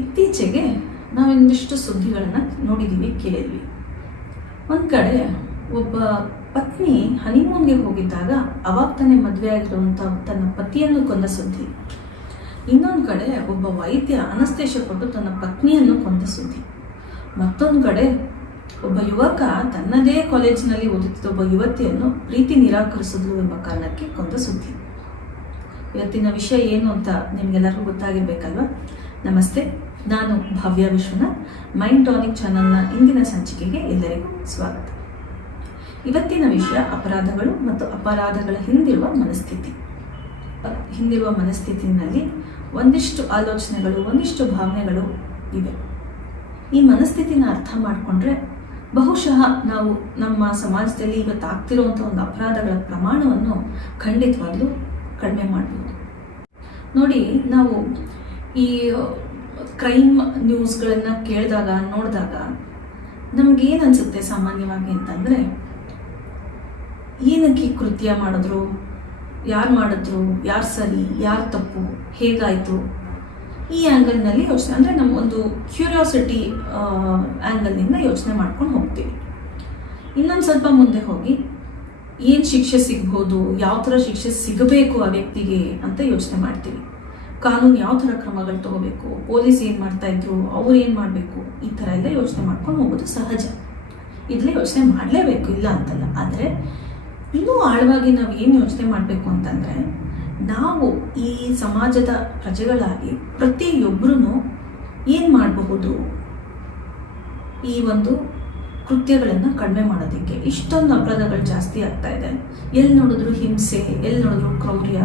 ಇತ್ತೀಚೆಗೆ ನಾವಿಂದಿಷ್ಟು ಸುದ್ದಿಗಳನ್ನು ನೋಡಿದ್ದೀವಿ ಕೇಳಿದ್ವಿ. ಒಂದು ಕಡೆ ಒಬ್ಬ ಪತ್ನಿ ಹನಿಮೂನ್ಗೆ ಹೋಗಿದ್ದಾಗ ಅವಾಗ ತಾನೇ ಮದುವೆ ಆಗಿರುವಂಥ ತನ್ನ ಪತಿಯನ್ನು ಕೊಂದ ಸುದ್ದಿ. ಇನ್ನೊಂದು ಕಡೆ ಒಬ್ಬ ವೈದ್ಯ ಅನಸ್ತೇಶ ಕೊಟ್ಟು ತನ್ನ ಪತ್ನಿಯನ್ನು ಕೊಂದ ಸುದ್ದಿ. ಮತ್ತೊಂದು ಕಡೆ ಒಬ್ಬ ಯುವಕ ತನ್ನದೇ ಕಾಲೇಜಿನಲ್ಲಿ ಓದುತ್ತಿದ್ದ ಒಬ್ಬ ಯುವತಿಯನ್ನು ಪ್ರೀತಿ ನಿರಾಕರಿಸಿದ್ಲು ಎಂಬ ಕಾರಣಕ್ಕೆ ಕೊಂದ ಸುದ್ದಿ. ಇವತ್ತಿನ ವಿಷಯ ಏನು ಅಂತ ನಿಮಗೆಲ್ಲರಿಗೂ ಗೊತ್ತಾಗಿರ್ಬೇಕಲ್ವಾ? ನಮಸ್ತೆ. ನಾನು ಭವ್ಯ ವಿಶ್ವನಾಥ್ ಮೈಂಡ್ ಟಾನಿಕ್ ಚಾನಲ್ನ ಇಂದಿನ ಸಂಚಿಕೆಗೆ ಎಲ್ಲರಿಗೂ ಸ್ವಾಗತ. ಇವತ್ತಿನ ವಿಷಯ ಅಪರಾಧಗಳು ಮತ್ತು ಅಪರಾಧಗಳ ಹಿಂದಿರುವ ಮನಸ್ಥಿತಿ. ಹಿಂದಿರುವ ಮನಸ್ಥಿತಿನಲ್ಲಿ ಒಂದಿಷ್ಟು ಆಲೋಚನೆಗಳು, ಒಂದಿಷ್ಟು ಭಾವನೆಗಳು ಇವೆ. ಈ ಮನಸ್ಥಿತಿನ ಅರ್ಥ ಮಾಡಿಕೊಂಡ್ರೆ ಬಹುಶಃ ನಾವು ನಮ್ಮ ಸಮಾಜದಲ್ಲಿ ಇವತ್ತು ಆಗ್ತಿರುವಂಥ ಒಂದು ಅಪರಾಧಗಳ ಪ್ರಮಾಣವನ್ನು ಖಂಡಿತವಾಗ್ಲೂ ಕಡಿಮೆ ಮಾಡಬಹುದು ನೋಡಿ, ನಾವು ಈ ಕ್ರೈಮ್ ನ್ಯೂಸ್ಗಳನ್ನು ಕೇಳಿದಾಗ, ನೋಡಿದಾಗ ನಮಗೇನು ಅನಿಸುತ್ತೆ ಸಾಮಾನ್ಯವಾಗಿ ಅಂತಂದರೆ, ಏನಕ್ಕೆ ಕೃತ್ಯ ಮಾಡಿದ್ರು, ಯಾರು ಮಾಡಿದ್ರು, ಯಾರು ಸರಿ, ಯಾರು ತಪ್ಪು, ಹೇಗಾಯಿತು? ಈ ಆ್ಯಂಗಲ್ನಲ್ಲಿ ಯೋಚನೆ, ಅಂದರೆ ನಮ್ಮ ಒಂದು ಕ್ಯೂರಿಯಾಸಿಟಿ ಆ್ಯಂಗಲ್ನಿಂದ ಯೋಚನೆ ಮಾಡ್ಕೊಂಡು ಹೋಗ್ತೀವಿ. ಇನ್ನೊಂದು ಸ್ವಲ್ಪ ಮುಂದೆ ಹೋಗಿ, ಏನು ಶಿಕ್ಷೆ ಸಿಗ್ಬೋದು ಯಾವ ಥರ ಶಿಕ್ಷೆ ಸಿಗಬೇಕು ಆ ವ್ಯಕ್ತಿಗೆ ಅಂತ ಯೋಚನೆ ಮಾಡ್ತೀವಿ. ಕಾನೂನು ಯಾವ ಥರ ಕ್ರಮಗಳು ತಗೋಬೇಕು. ಪೊಲೀಸ್ ಏನು ಮಾಡ್ತಾ ಇದ್ರು, ಅವ್ರು ಏನು ಮಾಡಬೇಕು, ಈ ಥರ ಎಲ್ಲ ಯೋಚನೆ ಮಾಡ್ಕೊಂಡು ಹೋಗೋದು ಸಹಜ. ಇದರಲ್ಲಿ ಯೋಚನೆ ಮಾಡಲೇಬೇಕು, ಇಲ್ಲ ಅಂತಲ್ಲ. ಆದರೆ ಇನ್ನೂ ಆಳವಾಗಿ ನಾವು ಏನು ಯೋಚನೆ ಮಾಡಬೇಕು ಅಂತಂದರೆ, ನಾವು ಈ ಸಮಾಜದ ಪ್ರಜೆಗಳಾಗಿ ಪ್ರತಿಯೊಬ್ಬರೂ ಏನು ಮಾಡಬಹುದು? ಈ ಒಂದು ಕೃತ್ಯಗಳನ್ನು ಕಡಿಮೆ ಮಾಡೋದಕ್ಕೆ. ಇಷ್ಟೊಂದು ಅಪರಾಧಗಳು ಜಾಸ್ತಿ ಆಗ್ತಾ ಇದೆ. ಎಲ್ಲಿ ನೋಡಿದ್ರು ಹಿಂಸೆ ಎಲ್ಲಿ ನೋಡಿದ್ರು ಕ್ರೌರ್ಯ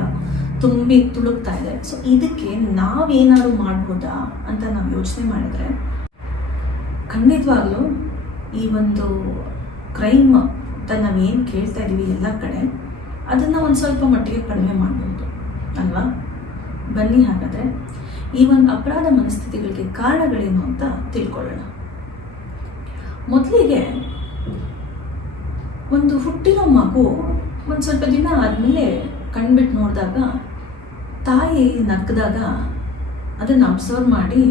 ತುಂಬಿ ತುಳುಕ್ತಾ ಇದೆ. ಸೊ ಇದಕ್ಕೆ ನಾವೇನಾದ್ರು ಮಾಡ್ಬೋದಾ ಅಂತ ನಾವು ಯೋಚನೆ ಮಾಡಿದರೆ, ಖಂಡಿತವಾಗ್ಲೂ ಈ ಒಂದು ಕ್ರೈಮ್ ಅಂತ ನಾವೇನು ಕೇಳ್ತಾ ಇದ್ದೀವಿ ಎಲ್ಲ ಕಡೆ, ಅದನ್ನು ಒಂದು ಸ್ವಲ್ಪ ಮಟ್ಟಿಗೆ ಕಡಿಮೆ ಮಾಡ್ಬೋದು, ಅಲ್ವಾ? ಬನ್ನಿ ಹಾಗಾದರೆ, ಈ ಒಂದು ಅಪರಾಧ ಮನಸ್ಥಿತಿಗಳಿಗೆ ಕಾರಣಗಳೇನು ಅಂತ ತಿಳ್ಕೊಳ್ಳೋಣ. ಮೊದಲಿಗೆ ಒಂದು ಹುಟ್ಟಿರೋ ಮಗು ಒಂದು ಸ್ವಲ್ಪ ದಿನ ಆದಮೇಲೆ ಕಣ್ಬಿಟ್ಟು ನೋಡಿದಾಗ ತಾಯಿ ನಕ್ಕದಾಗ ಅದನ್ನು ಅಬ್ಸರ್ವ್ ಮಾಡಿ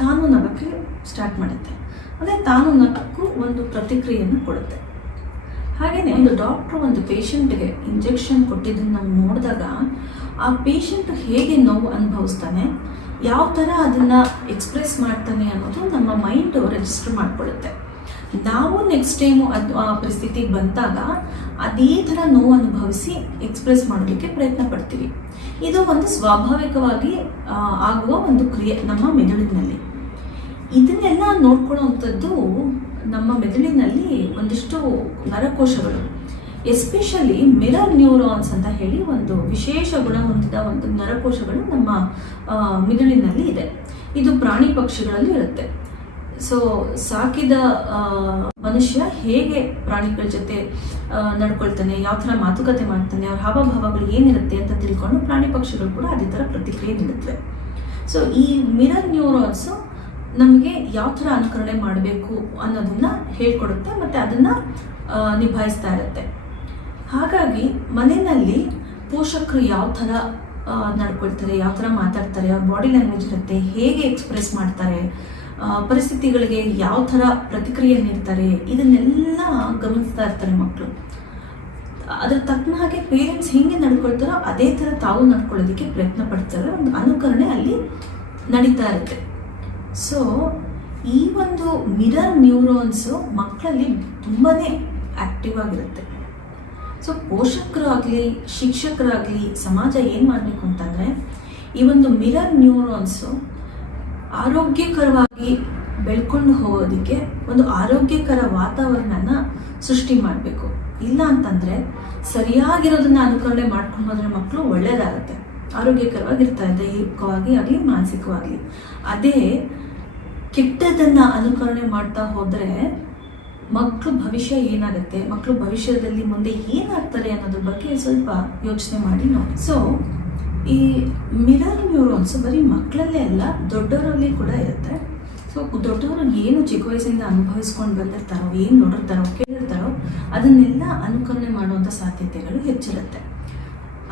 ತಾನು ನಗಕ್ಕೆ ಸ್ಟಾರ್ಟ್ ಮಾಡುತ್ತೆ. ಅಂದರೆ ತಾನು ನಕ್ಕು ಒಂದು ಪ್ರತಿಕ್ರಿಯೆಯನ್ನು ಕೊಡುತ್ತೆ. ಹಾಗೆಯೇ ಒಂದು ಡಾಕ್ಟ್ರು ಒಂದು ಪೇಷಂಟ್ಗೆ ಇಂಜೆಕ್ಷನ್ ಕೊಟ್ಟಿದ್ದನ್ನು ನಾವು ನೋಡಿದಾಗ ಆ ಪೇಷಂಟ್ ಹೇಗೆ ನೋವು ಅನುಭವಿಸ್ತಾನೆ, ಯಾವ ಥರ ಅದನ್ನು ಎಕ್ಸ್ಪ್ರೆಸ್ ಮಾಡ್ತಾನೆ ಅನ್ನೋದು ನಮ್ಮ ಮೈಂಡು ರಿಜಿಸ್ಟರ್ ಮಾಡಿಕೊಳ್ಳುತ್ತೆ ನಾವು ನೆಕ್ಸ್ಟ್ ಟೈಮು ಅದು ಆ ಪರಿಸ್ಥಿತಿಗೆ ಬಂದಾಗ ಅದೇ ಥರ ನೋವು ಅನುಭವಿಸಿ ಎಕ್ಸ್ಪ್ರೆಸ್ ಮಾಡೋದಕ್ಕೆ ಪ್ರಯತ್ನ ಪಡ್ತೀವಿ. ಇದು ಒಂದು ಸ್ವಾಭಾವಿಕವಾಗಿ ಆಗುವ ಒಂದು ಕ್ರಿಯೆ ನಮ್ಮ ಮೆದುಳಿನಲ್ಲಿ. ಇದನ್ನೆಲ್ಲ ನೋಡ್ಕೊಳ್ಳೋವಂಥದ್ದು ನಮ್ಮ ಮೆದುಳಿನಲ್ಲಿ ಒಂದಿಷ್ಟು ನರಕೋಶಗಳು. ಎಸ್ಪೆಷಲಿ ಮಿರರ್ ನ್ಯೂರಾನ್ಸ್ ಅಂತ ಹೇಳಿ ಒಂದು ವಿಶೇಷ ಗುಣ ಹೊಂದಿದ ಒಂದು ನರಕೋಶಗಳು ನಮ್ಮ ಮಿದುಳಿನಲ್ಲಿ ಇದೆ. ಇದು ಪ್ರಾಣಿ ಪಕ್ಷಿಗಳಲ್ಲಿ ಇರುತ್ತೆ. ಸೊ ಸಾಕಿದ ಮನುಷ್ಯ ಹೇಗೆ ಪ್ರಾಣಿಗಳ ಜೊತೆ ನಡ್ಕೊಳ್ತಾನೆ, ಯಾವ ಥರ ಮಾತುಕತೆ ಮಾಡ್ತಾನೆ, ಅವ್ರ ಹಾವಭಾವಗಳು ಏನಿರುತ್ತೆ ಅಂತ ತಿಳ್ಕೊಂಡು ಪ್ರಾಣಿ ಪಕ್ಷಿಗಳು ಕೂಡ ಅದೇ ಥರ ಪ್ರತಿಕ್ರಿಯೆ ನೀಡುತ್ತವೆ. ಸೊ ಈ ಮಿರರ್ ನ್ಯೂರಾನ್ಸು ನಮಗೆ ಯಾವ ಥರ ಅನುಕರಣೆ ಮಾಡಬೇಕು ಅನ್ನೋದನ್ನ ಹೇಳ್ಕೊಡುತ್ತೆ, ಮತ್ತು ಅದನ್ನು ನಿಭಾಯಿಸ್ತಾ ಇರುತ್ತೆ. ಹಾಗಾಗಿ ಮನೆಯಲ್ಲಿ ಪೋಷಕರು ಯಾವ ಥರ ನಡ್ಕೊಳ್ತಾರೆ, ಯಾವ ಥರ ಮಾತಾಡ್ತಾರೆ, ಅವ್ರ ಬಾಡಿ ಲ್ಯಾಂಗ್ವೇಜ್ ಇರುತ್ತೆ, ಹೇಗೆ ಎಕ್ಸ್ಪ್ರೆಸ್ ಮಾಡ್ತಾರೆ ಪರಿಸ್ಥಿತಿಗಳಿಗೆ ಯಾವ ಥರ ಪ್ರತಿಕ್ರಿಯೆ ನೀಡ್ತಾರೆ, ಇದನ್ನೆಲ್ಲ ಗಮನಿಸ್ತಾ ಇರ್ತಾರೆ ಮಕ್ಕಳು ಅದ್ರ ತಕ್ಕನ ಹಾಗೆ ಪೇರೆಂಟ್ಸ್ ಹೆಂಗೆ ನಡ್ಕೊಳ್ತಾರೋ ಅದೇ ಥರ ತಾವು ನಡ್ಕೊಳ್ಳೋದಕ್ಕೆ ಪ್ರಯತ್ನ ಪಡ್ತಾರೆ, ಒಂದು ಅನುಕರಣೆ ಅಲ್ಲಿ ನಡೀತಾ ಇರುತ್ತೆ. ಸೊ ಈ ಒಂದು ಮಿರರ್ ನ್ಯೂರೋನ್ಸು ಮಕ್ಕಳಲ್ಲಿ ತುಂಬಾ ಆ್ಯಕ್ಟಿವ್ ಆಗಿರುತ್ತೆ. ಸೊ ಪೋಷಕರು ಆಗಲಿ ಶಿಕ್ಷಕರಾಗಲಿ, ಸಮಾಜ ಏನು ಮಾಡಬೇಕು ಅಂತಂದರೆ, ಈ ಒಂದು ಮಿರರ್ ನ್ಯೂರಾನ್ಸು ಆರೋಗ್ಯಕರವಾಗಿ ಬೆಳ್ಕೊಂಡು ಹೋಗೋದಕ್ಕೆ ಒಂದು ಆರೋಗ್ಯಕರ ವಾತಾವರಣನ ಸೃಷ್ಟಿ ಮಾಡಬೇಕು. ಇಲ್ಲ ಅಂತಂದರೆ ಸರಿಯಾಗಿರೋದನ್ನ ಅನುಕರಣೆ ಮಾಡ್ಕೊಂಡು ಹೋದ್ರೆ ಮಕ್ಕಳು ಒಳ್ಳೆಯದಾಗುತ್ತೆ ಆರೋಗ್ಯಕರವಾಗಿರ್ತಾ ಇದೆ ದೈಹಿಕವಾಗಿ ಆಗಲಿ, ಮಾನಸಿಕವಾಗಲಿ. ಅದೇ ಕೆಟ್ಟದನ್ನು ಅನುಕರಣೆ ಮಾಡ್ತಾ ಹೋದರೆ ಮಕ್ಕಳು ಭವಿಷ್ಯ ಏನಾಗುತ್ತೆ ಮಕ್ಕಳು ಭವಿಷ್ಯದಲ್ಲಿ ಮುಂದೆ ಏನಾಗ್ತಾರೆ ಅನ್ನೋದ್ರ ಬಗ್ಗೆ ಸ್ವಲ್ಪ ಯೋಚನೆ ಮಾಡಿ ನೋಡಿ. ಸೊ ಈ ಮಿರರ್ ನ್ಯೂರೋನ್ಸ್ ಬರೀ ಮಕ್ಕಳಲ್ಲೇ ಅಲ್ಲ, ದೊಡ್ಡವರಲ್ಲಿ ಕೂಡ ಇರುತ್ತೆ. ಸೊ ದೊಡ್ಡವರು ಏನು ಚಿಕ್ಕ ವಯಸ್ಸಿಂದ ಅನುಭವಿಸ್ಕೊಂಡು ಬಂದಿರ್ತಾರೋ ಏನು ನೋಡಿರ್ತಾರೋ, ಕೇಳಿರ್ತಾರೋ, ಅದನ್ನೆಲ್ಲ ಅನುಕರಣೆ ಮಾಡುವಂಥ ಸಾಧ್ಯತೆಗಳು ಹೆಚ್ಚಿರುತ್ತೆ.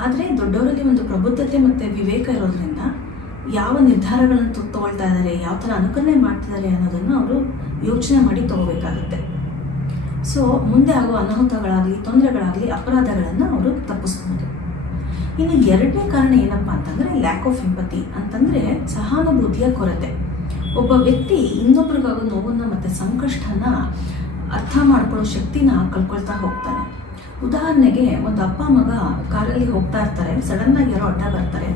ಆದರೆ ದೊಡ್ಡವರಲ್ಲಿ ಒಂದು ಪ್ರಬುದ್ಧತೆ ಮತ್ತು ವಿವೇಕ ಇರೋದ್ರಿಂದ ಯಾವ ನಿರ್ಧಾರಗಳನ್ನು ತೊಗೊಳ್ತಾ ಇದ್ದಾರೆ ಯಾವ ಥರ ಅನುಕರಣೆ ಮಾಡ್ತಿದ್ದಾರೆ ಅನ್ನೋದನ್ನು ಅವರು ಯೋಚನೆ ಮಾಡಿ ತಗೋಬೇಕಾಗುತ್ತೆ. ಸೊ ಮುಂದೆ ಆಗುವ ಅನಾಹುತಗಳಾಗಲಿ, ತೊಂದರೆಗಳಾಗಲಿ, ಅಪರಾಧಗಳನ್ನು ಅವರು ತಪ್ಪಿಸ್ಬೋದು ಇನ್ನು ಎರಡನೇ ಕಾರಣ ಏನಪ್ಪ ಅಂತಂದರೆ ಲ್ಯಾಕ್ ಆಫ್ ಎಂಪತಿ ಅಂತಂದರೆ ಸಹಾನುಭೂತಿಯ ಕೊರತೆ. ಒಬ್ಬ ವ್ಯಕ್ತಿ ಇನ್ನೊಬ್ರಿಗಾಗೋ ನೋವನ್ನು ಮತ್ತು ಸಂಕಷ್ಟನ ಅರ್ಥ ಮಾಡ್ಕೊಳ್ಳೋ ಶಕ್ತಿನ ಕಳ್ಕೊಳ್ತಾ ಹೋಗ್ತಾನೆ. ಉದಾಹರಣೆಗೆ ಒಂದು ಅಪ್ಪ, ಮಗ ಕಾರಲ್ಲಿ ಹೋಗ್ತಾ ಇರ್ತಾರೆ ಸಡನ್ ಆಗಿ ಯಾರೋ ಅಡ್ಡ ಬರ್ತಾರೆ.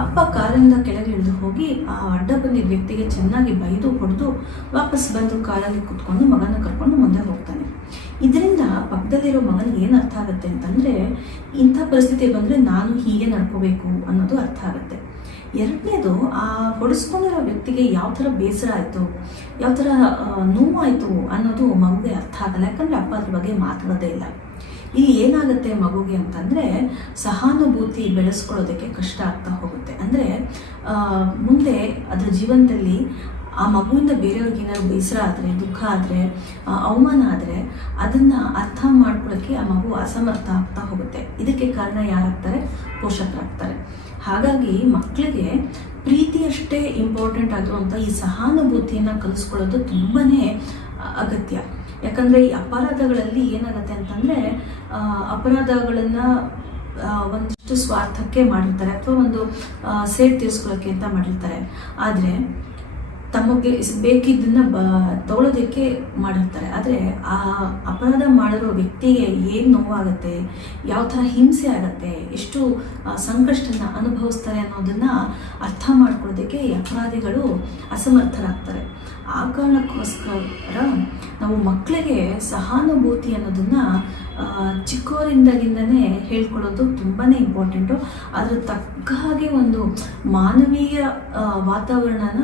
ಅಪ್ಪ ಕಾರಿಂದ ಕೆಳಗೆ ಇಳಿದು ಹೋಗಿ ಆ ಅಡ್ಡ ಬಂದಿದ್ದ ವ್ಯಕ್ತಿಗೆ ಚೆನ್ನಾಗಿ ಬೈದು ಹೊಡೆದು ವಾಪಸ್ ಬಂದು ಕಾರಲ್ಲಿ ಕುತ್ಕೊಂಡು ಮಗನ ಕರ್ಕೊಂಡು ಮುಂದೆ ಹೋಗ್ತಾನೆ. ಇದರಿಂದ ಪಕ್ಕದಲ್ಲಿರೋ ಮಗನಿಗೆ ಏನು ಅರ್ಥ ಆಗುತ್ತೆ ಅಂತಂದರೆ, ಇಂಥ ಪರಿಸ್ಥಿತಿ ಬಂದರೆ ನಾನು ಹೀಗೆ ನಡ್ಕೋಬೇಕು ಅನ್ನೋದು ಅರ್ಥ ಆಗುತ್ತೆ. ಎರಡನೇದು, ಆ ಹೊಡೆಸ್ಕೊಂಡಿರೋ ವ್ಯಕ್ತಿಗೆ ಯಾವ ಥರ ಬೇಸರ ಆಯಿತು, ಯಾವ ಥರ ನೋವಾಯಿತು ಅನ್ನೋದು ಮಗುಗೆ ಅರ್ಥ ಆಗಲ್ಲ. ಯಾಕಂದರೆ ಅಪ್ಪ ಅದ್ರ ಬಗ್ಗೆ ಮಾತಾಡೋದೇ ಇಲ್ಲ. ಇಲ್ಲಿ ಏನಾಗುತ್ತೆ ಮಗುಗೆ ಅಂತಂದರೆ ಸಹಾನುಭೂತಿ ಬೆಳೆಸ್ಕೊಳ್ಳೋದಕ್ಕೆ ಕಷ್ಟ ಆಗ್ತಾ ಹೋಗುತ್ತೆ. ಅಂದರೆ ಮುಂದೆ ಅದರ ಜೀವನದಲ್ಲಿ ಆ ಮಗುವಿಂದ ಬೇರೆಯವ್ರಿಗೆ ಏನಾದ್ರು ಬೇಸರ ಆದರೆ, ದುಃಖ ಆದರೆ ಅವಮಾನ ಆದರೆ, ಅದನ್ನು ಅರ್ಥ ಮಾಡ್ಕೊಳ್ಳೋಕ್ಕೆ ಆ ಮಗು ಅಸಮರ್ಥ ಆಗ್ತಾ ಹೋಗುತ್ತೆ. ಇದಕ್ಕೆ ಕಾರಣ ಯಾರಾಗ್ತಾರೆ? ಪೋಷಕರಾಗ್ತಾರೆ. ಹಾಗಾಗಿ ಮಕ್ಕಳಿಗೆ ಪ್ರೀತಿಯಷ್ಟೇ ಇಂಪಾರ್ಟೆಂಟ್ ಆಗಿರುವಂಥ ಈ ಸಹಾನುಭೂತಿಯನ್ನು ಕಲಿಸ್ಕೊಳ್ಳೋದು ತುಂಬಾ ಅಗತ್ಯ. ಯಾಕಂದರೆ ಈ ಅಪರಾಧಗಳಲ್ಲಿ ಏನಾಗುತ್ತೆ ಅಂತಂದರೆ ಅಪರಾಧಗಳನ್ನು ಒಂದಿಷ್ಟು ಸ್ವಾರ್ಥಕ್ಕೆ ಮಾಡಿರ್ತಾರೆ ಅಥವಾ ಒಂದು ಸೇಫ್ ತೀರಿಸ್ಕೊಳ್ಳೋಕ್ಕೆ ಅಂತ ಮಾಡಿರ್ತಾರೆ. ಆದರೆ ತಮಗೆ ಬೇಕಿದ್ದನ್ನ ಬ ತಗೊಳ್ಳೋದಕ್ಕೆ ಮಾಡಿರ್ತಾರೆ. ಆದರೆ ಆ ಅಪರಾಧ ಮಾಡಿರೋ ವ್ಯಕ್ತಿಗೆ ಏನು ನೋವಾಗುತ್ತೆ, ಯಾವ ಥರ ಹಿಂಸೆ ಆಗುತ್ತೆ, ಎಷ್ಟು ಸಂಕಷ್ಟನ ಅನುಭವಿಸ್ತಾರೆ ಅನ್ನೋದನ್ನು ಅರ್ಥ ಮಾಡ್ಕೊಳ್ಳೋದಕ್ಕೆ ಈ ಅಪರಾಧಿಗಳು ಅಸಮರ್ಥರಾಗ್ತಾರೆ. ಆ ಕಾರಣಕ್ಕೋಸ್ಕರ ನಾವು ಮಕ್ಕಳಿಗೆ ಸಹಾನುಭೂತಿ ಅನ್ನೋದನ್ನು ಚಿಕ್ಕವರಿಂದಾಗಿಂದನೇ ಹೇಳ್ಕೊಳ್ಳೋದು ತುಂಬಾ ಇಂಪಾರ್ಟೆಂಟು ಅದ್ರ ತಕ್ಕ ಹಾಗೆ ಒಂದು ಮಾನವೀಯ ವಾತಾವರಣನ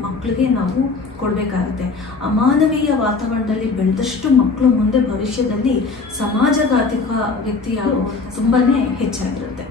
ಮಕ್ಕಳಿಗೆ ನಾವು ಕೊಡಬೇಕಾಗುತ್ತೆ. ಅಮಾನವೀಯ ವಾತಾವರಣದಲ್ಲಿ ಬೆಳೆದಷ್ಟು ಮಕ್ಕಳು ಮುಂದೆ ಭವಿಷ್ಯದಲ್ಲಿ ಸಮಾಜಘಾತಿಕ ವ್ಯಕ್ತಿಯಾಗೋ ತುಂಬಾ ಹೆಚ್ಚಾಗಿರುತ್ತೆ.